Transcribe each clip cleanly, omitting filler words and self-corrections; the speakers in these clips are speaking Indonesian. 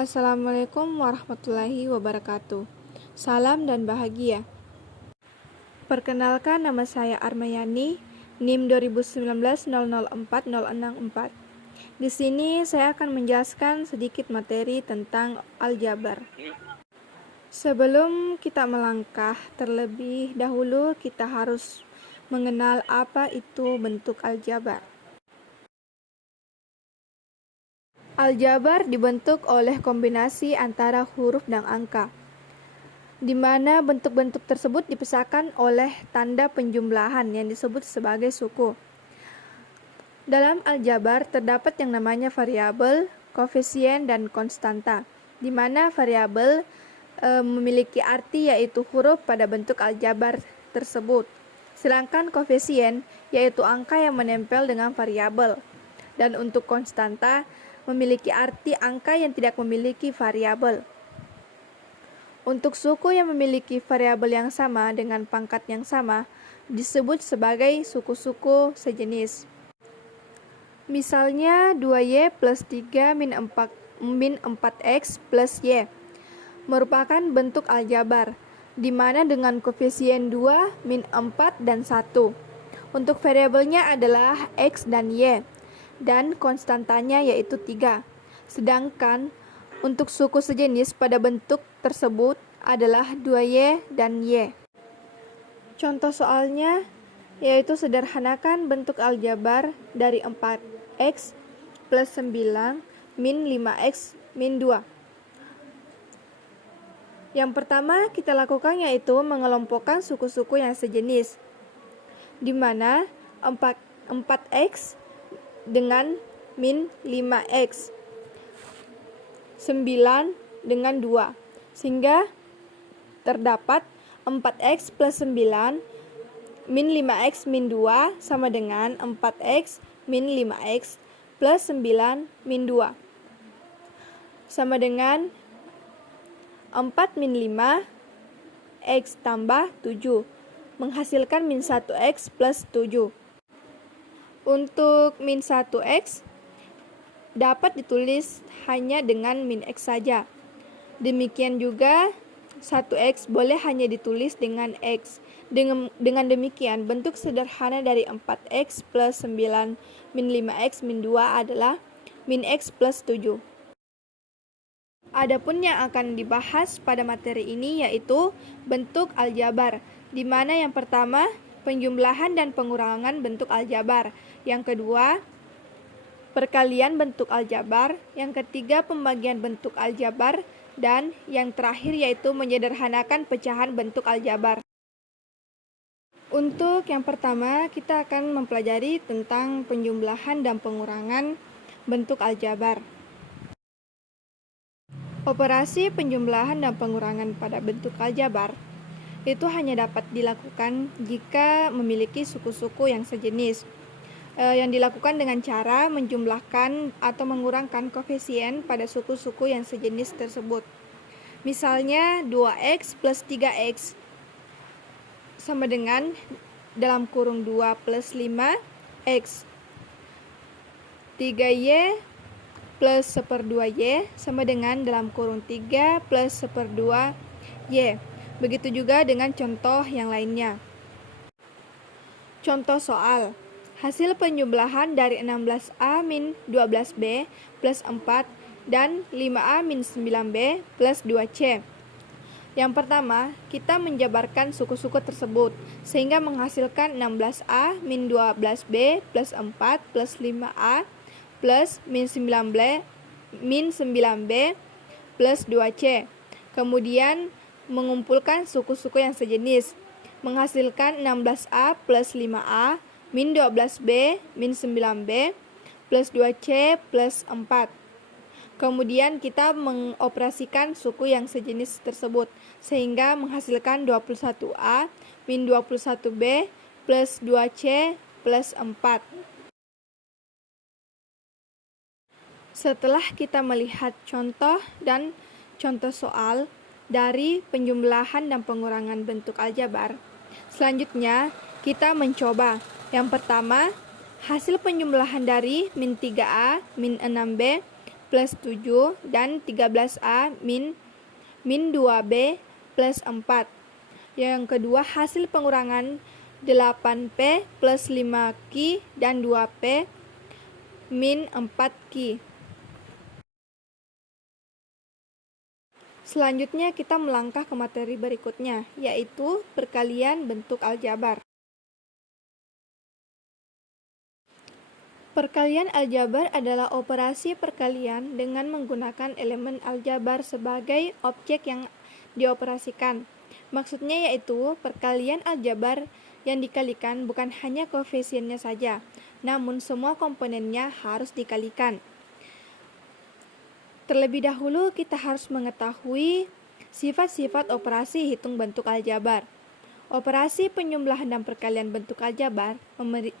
Assalamualaikum warahmatullahi wabarakatuh. Salam dan bahagia. Perkenalkan, nama saya Armayani, NIM 2019-004064. Di sini saya akan menjelaskan sedikit materi tentang aljabar. Sebelum kita melangkah, terlebih dahulu kita harus mengenal apa itu bentuk aljabar. Aljabar dibentuk oleh kombinasi antara huruf dan angka, di mana bentuk-bentuk tersebut dipisahkan oleh tanda penjumlahan yang disebut sebagai suku. Dalam aljabar terdapat yang namanya variabel, koefisien, dan konstanta, di mana variabel memiliki arti yaitu huruf pada bentuk aljabar tersebut, sedangkan koefisien yaitu angka yang menempel dengan variabel, dan untuk konstanta memiliki arti angka yang tidak memiliki variabel. Untuk suku yang memiliki variabel yang sama dengan pangkat yang sama disebut sebagai suku-suku sejenis. Misalnya 2y plus 3 min 4x plus y merupakan bentuk aljabar, di mana dengan koefisien 2, min 4, dan 1. Untuk variabelnya adalah x dan y, dan konstantanya yaitu 3. Sedangkan untuk suku sejenis pada bentuk tersebut adalah 2y dan y. Contoh soalnya yaitu sederhanakan bentuk aljabar dari 4x plus 9 min 5x min 2. Yang pertama kita lakukan yaitu mengelompokkan suku-suku yang sejenis, di mana 4x dengan min 5x, 9 dengan 2, sehingga terdapat 4x plus 9 min 5x min 2 sama dengan 4x min 5x plus 9 min 2 sama dengan 4 min 5 x tambah 7 menghasilkan min 1x plus 7. Untuk min 1x dapat ditulis hanya dengan min x saja. Demikian juga 1x boleh hanya ditulis dengan x. Dengan demikian, bentuk sederhana dari 4x plus 9 min 5x min 2 adalah min x plus 7. Adapun yang akan dibahas pada materi ini yaitu bentuk aljabar, di mana yang pertama penjumlahan dan pengurangan bentuk aljabar, yang kedua perkalian bentuk aljabar, yang ketiga pembagian bentuk aljabar, dan yang terakhir yaitu menyederhanakan pecahan bentuk aljabar. Untuk yang pertama kita akan mempelajari tentang penjumlahan dan pengurangan bentuk aljabar. Operasi penjumlahan dan pengurangan pada bentuk aljabar itu hanya dapat dilakukan jika memiliki suku-suku yang sejenis, yang dilakukan dengan cara menjumlahkan atau mengurangkan koefisien pada suku-suku yang sejenis tersebut. Misalnya 2x plus 3x sama dengan dalam kurung 2 plus 5x, 3y plus 1/2y sama dengan dalam kurung 3 plus 1/2y. Begitu juga dengan contoh yang lainnya. Contoh soal, hasil penjumlahan dari 16a min 12b plus 4 dan 5a min 9b plus 2c. Yang pertama, kita menjabarkan suku-suku tersebut sehingga menghasilkan 16a min 12b plus 4 plus 5a plus min 9b plus 2c. Kemudian mengumpulkan suku-suku yang sejenis, menghasilkan 16a plus 5a min 12b min 9b plus 2c plus 4. Kemudian kita mengoperasikan suku yang sejenis tersebut sehingga menghasilkan 21a min 21b plus 2c plus 4. Setelah kita melihat contoh dan contoh soal dari penjumlahan dan pengurangan bentuk aljabar, selanjutnya kita mencoba. Yang pertama, hasil penjumlahan dari min 3a min 6b plus 7 dan 13A min 2B plus 4. Yang kedua, hasil pengurangan 8P plus 5Q dan 2P min 4Q. Selanjutnya kita melangkah ke materi berikutnya, yaitu perkalian bentuk aljabar. Perkalian aljabar adalah operasi perkalian dengan menggunakan elemen aljabar sebagai objek yang dioperasikan. Maksudnya yaitu perkalian aljabar yang dikalikan bukan hanya koefisiennya saja, namun semua komponennya harus dikalikan. Terlebih dahulu kita harus mengetahui sifat-sifat operasi hitung bentuk aljabar. Operasi penjumlahan dan perkalian bentuk aljabar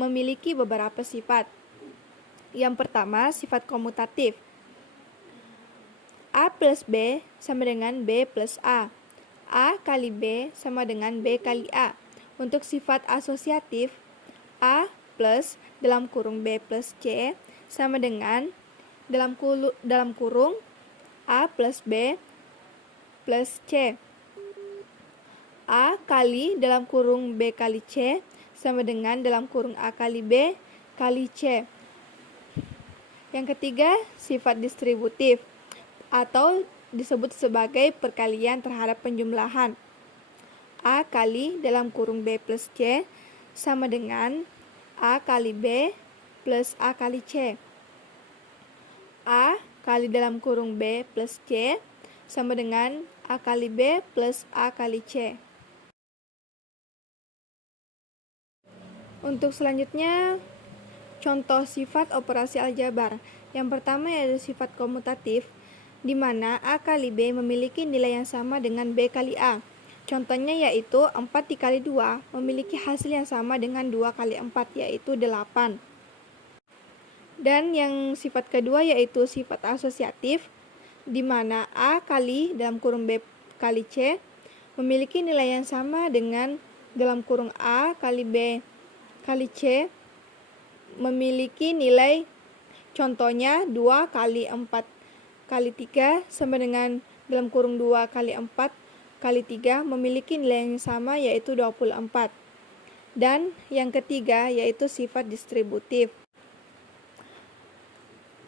memiliki beberapa sifat. Yang pertama, sifat komutatif. A plus B sama dengan B plus A. A kali B sama dengan B kali A. Untuk sifat asosiatif, A plus dalam kurung B plus C sama dengan dalam kurung A plus B plus C. A kali dalam kurung B kali C sama dengan dalam kurung A kali B kali C. Yang ketiga, sifat distributif atau disebut sebagai perkalian terhadap penjumlahan. A kali dalam kurung B plus C sama dengan A kali B plus A kali C. A kali dalam kurung B plus C sama dengan A kali B plus A kali C. Untuk selanjutnya, contoh sifat operasi aljabar. Yang pertama yaitu sifat komutatif, di mana A kali B memiliki nilai yang sama dengan B kali A. Contohnya yaitu 4 dikali 2 memiliki hasil yang sama dengan 2 kali 4, yaitu 8. Dan yang sifat kedua yaitu sifat asosiatif, di mana A kali dalam kurung B kali C memiliki nilai yang sama dengan dalam kurung A kali B kali C memiliki nilai, contohnya 2 kali 4 kali 3 sama dengan dalam kurung 2 kali 4 kali 3 memiliki nilai yang sama yaitu 24. Dan yang ketiga yaitu sifat distributif.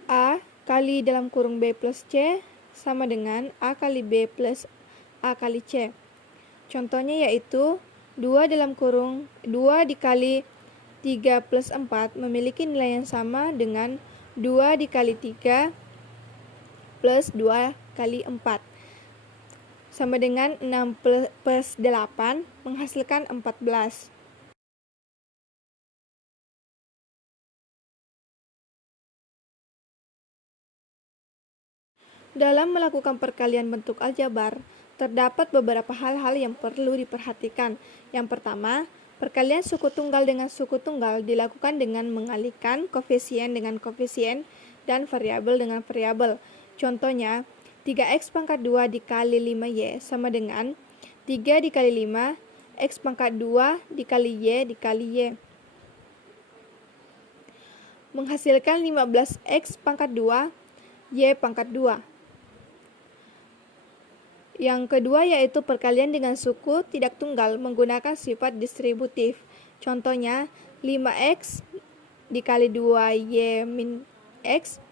A kali dalam kurung B plus C sama dengan A kali B plus A kali C. Contohnya yaitu 2 dalam kurung 2 dikali 3 plus 4 memiliki nilai yang sama dengan 2 dikali 3 plus 2 kali 4. Sama dengan 6 plus 8 menghasilkan 14. Dalam melakukan perkalian bentuk aljabar, terdapat beberapa hal-hal yang perlu diperhatikan. Yang pertama, perkalian suku tunggal dengan suku tunggal dilakukan dengan mengalihkan koefisien dengan koefisien dan variabel dengan variabel. Contohnya, 3x pangkat 2 dikali 5y sama dengan 3 dikali 5 x pangkat 2 dikali y dikali y. Menghasilkan 15x pangkat 2 y pangkat 2. Yang kedua yaitu perkalian dengan suku tidak tunggal menggunakan sifat distributif. Contohnya 5x dikali 2y min x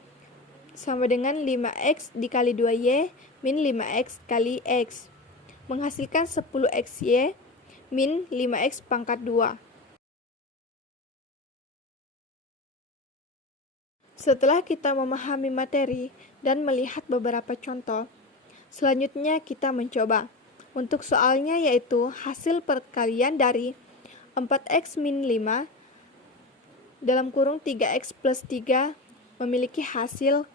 sama dengan 5x dikali 2y min 5x kali x. Menghasilkan 10xy min 5x pangkat 2. Setelah kita memahami materi dan melihat beberapa contoh, selanjutnya kita mencoba. Untuk soalnya yaitu hasil perkalian dari 4x min 5 dalam kurung 3x plus 3 memiliki hasil,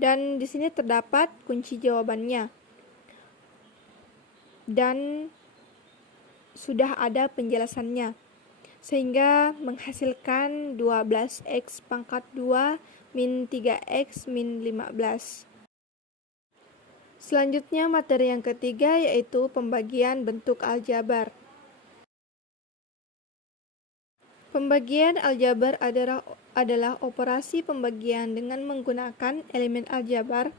dan di sini terdapat kunci jawabannya. Dan sudah ada penjelasannya. Sehingga menghasilkan 12x pangkat 2 min 3x min 15. Selanjutnya materi yang ketiga yaitu pembagian bentuk aljabar. Pembagian aljabar adalah operasi pembagian dengan menggunakan elemen aljabar